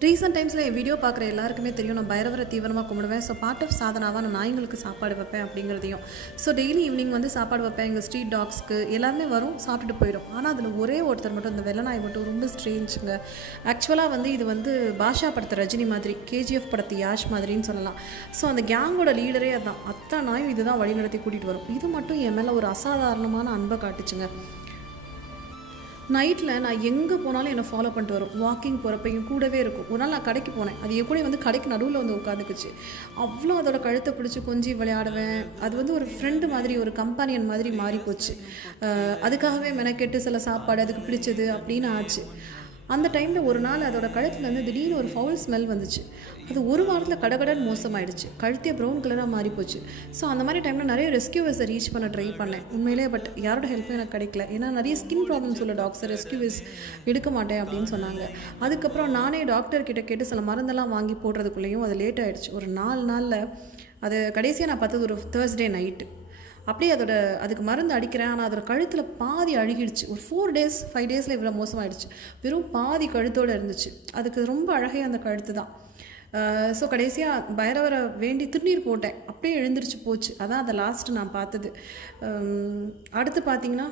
Recent டைம்ஸில் என் video பார்க்குற எல்லாருக்குமே தெரியும் நான் பைரவரை தீவிரமாக கும்பிடுவேன். ஸோ பார்ட் ஆஃப் சாதனாவாக நான் நாய்ங்களுக்கு சாப்பாடு வைப்பேன் அப்படிங்கிறதையும். ஸோ டெய்லி ஈவினிங் வந்து சாப்பாடு வைப்பேன். எங்கள் ஸ்ட்ரீட் டாக்ஸ்க்கு எல்லாருமே வரும், சாப்பிட்டுட்டு போயிடும். ஆனால் அதில் ஒரே ஒருத்தர் மட்டும், இந்த வெள்ளை நாய் மட்டும் ரொம்ப ஸ்ட்ரேஞ்சுங்க. ஆக்சுவலாக வந்து இது வந்து பாஷா படத்தை ரஜினி மாதிரி, கேஜிஎஃப் படத்து யாஷ் மாதிரின்னு சொல்லலாம். ஸோ அந்த கேங்கோட லீடரே அதுதான். அத்தனை நாயும் இதுதான் வழி நடத்தி கூட்டிகிட்டு வரும். இது மட்டும் என் மேலே ஒரு அசாதாரணமான அன்பை காட்டுச்சுங்க. நைட்டில் நான் எங்கே போனாலும் என்னை ஃபாலோ பண்ணிட்டு வரும். வாக்கிங் போகிறப்பையும் கூடவே இருக்கும். ஒரு நாள் நான் கடைக்கு போனேன். அது என் கூட வந்து கடைக்கு நடுவில் வந்து உட்காந்துக்குச்சு. அவ்வளோ அதோட கழுத்தை பிடிச்சி கொஞ்சி விளையாடுவேன். அது வந்து ஒரு ஃப்ரெண்டு மாதிரி, ஒரு கம்பானியன் மாதிரி மாறி போச்சு. அதுக்காகவே மெனக்கெட்டு சில சாப்பாடு அதுக்கு பிடிச்சது அப்படின்னு ஆச்சு. அந்த டைமில் ஒரு நாள் அதோட கழுத்துலேருந்து திடீர்னு ஒரு ஃபவுல் ஸ்மெல் வந்துச்சு. அது ஒரு வாரத்தில் கடகடன்னு மோசமாயிடுச்சு. கழுத்தே ப்ரௌன் கலராக மாறி போச்சு. ஸோ அந்த மாதிரி டைமில் நிறைய ரெஸ்கியூவர்ஸை ரீச் பண்ண ட்ரை பண்ணேன் உண்மையிலே. பட் யாரோட ஹெல்ப்பும் எனக்கு கிடைக்கல. ஏன்னா நிறைய ஸ்கின் ப்ராப்ளம்ஸ் உள்ள டாக்டர் ரெஸ்கியூவர்ஸ் எடுக்க மாட்டேன் அப்படின்னு சொன்னாங்க. அதுக்கப்புறம் நானே டாக்டர்கிட்ட கேட்டு சில மருந்தெல்லாம் வாங்கி போடுறதுக்குள்ளேயும் அது லேட் ஆகிடுச்சு. ஒரு 4 நாளில் அது கடைசியாக நான் பார்த்தது ஒரு தேர்ஸ்டே நைட்டு. அப்படியே அதுக்கு மருந்து அடிக்கிறேன். ஆனால் அதோட கழுத்தில் பாதி அழுகிடுச்சு. ஒரு 5 டேஸில் இவ்வளோ மோசமாகிடுச்சு. வெறும் பாதி கழுத்தோடு இருந்துச்சு. அதுக்கு ரொம்ப அழகே அந்த கழுத்து தான். ஸோ கடைசியாக பைரவரை வேண்டி திருநீர் போட்டேன். அப்படியே எழுந்திரிச்சு போச்சு. அதான் அதை லாஸ்ட்டு நான் பார்த்தது. அடுத்து பார்த்தீங்கன்னா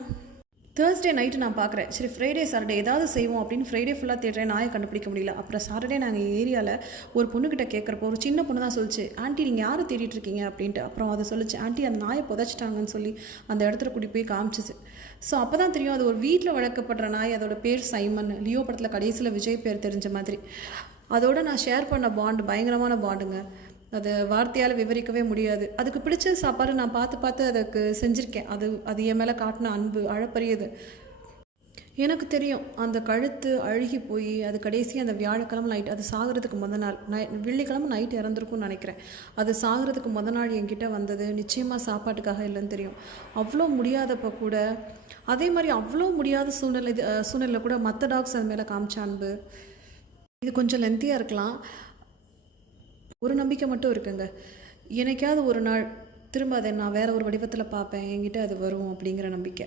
தேர்ஸ்டே நைட்டு நான் பார்க்குறேன். சரி ஃப்ரைடே சாட்டர்டே ஏதாவது செய்வோம் அப்படின்னு ஃப்ரைடே ஃபுல்லாக தேடுறேன். நாயை கண்டுபிடிக்க முடியல. அப்புறம் சாட்டர்டே நாங்கள் ஏரியாவில் ஒரு பொண்ணுக்கிட்ட கேட்குறப்போ ஒரு சின்ன பொண்ணு தான் சொல்லிச்சு, ஆண்டி நீங்கள் யாரை தேடிட்டு இருக்கீங்க அப்படின்ட்டு. அப்புறம் அதை சொல்லிச்சு, ஆண்டி அந்த நாயை புதைச்சிட்டாங்கன்னு சொல்லி அந்த இடத்துல கூட்டி போய் காமிச்சிச்சு. ஸோ அப்போ தான் தெரியும் அது ஒரு வீட்டில் வளர்க்கப்படுற நாய். அதோட பேர் சைமன். லியோ படத்தில் கடைசியில் விஜய் பேர் தெரிஞ்ச மாதிரி. அதோட நான் ஷேர் பண்ண பாண்டு பயங்கரமான பாண்டுங்க. அது வார்த்தையால் விவரிக்கவே முடியாது. அதுக்கு பிடிச்ச சாப்பாடு நான் பார்த்து அதுக்கு செஞ்சுருக்கேன். அது என் மேலே காட்டின அன்பு அழப்பரியது. எனக்கு தெரியும் அந்த கழுத்து அழுகி போய் அது கடைசி அந்த வியாழக்கிழமை நைட், அது சாகிறதுக்கு முத நாள் வெள்ளிக்கிழமை நைட் இறந்துருக்கும்னு நினைக்கிறேன். அது சாகிறதுக்கு முத நாள் என்கிட்ட வந்தது நிச்சயமாக சாப்பாட்டுக்காக இல்லைன்னு தெரியும். அவ்வளோ முடியாதப்போ கூட, அதே மாதிரி அவ்வளோ முடியாத சூழ்நிலை கூட மற்ற டாக்ஸ் அது மேலே காமிச்ச அன்பு. இது கொஞ்சம் லென்த்தியாக இருக்கலாம். ஒரு நம்பிக்கை மட்டும் இருக்குங்க. என்னைக்காவது ஒரு நாள் திரும்ப அதை நான் வேறு ஒரு வடிவத்தில் பார்ப்பேன். என்கிட்ட அது வரும் அப்படிங்கிற நம்பிக்கை.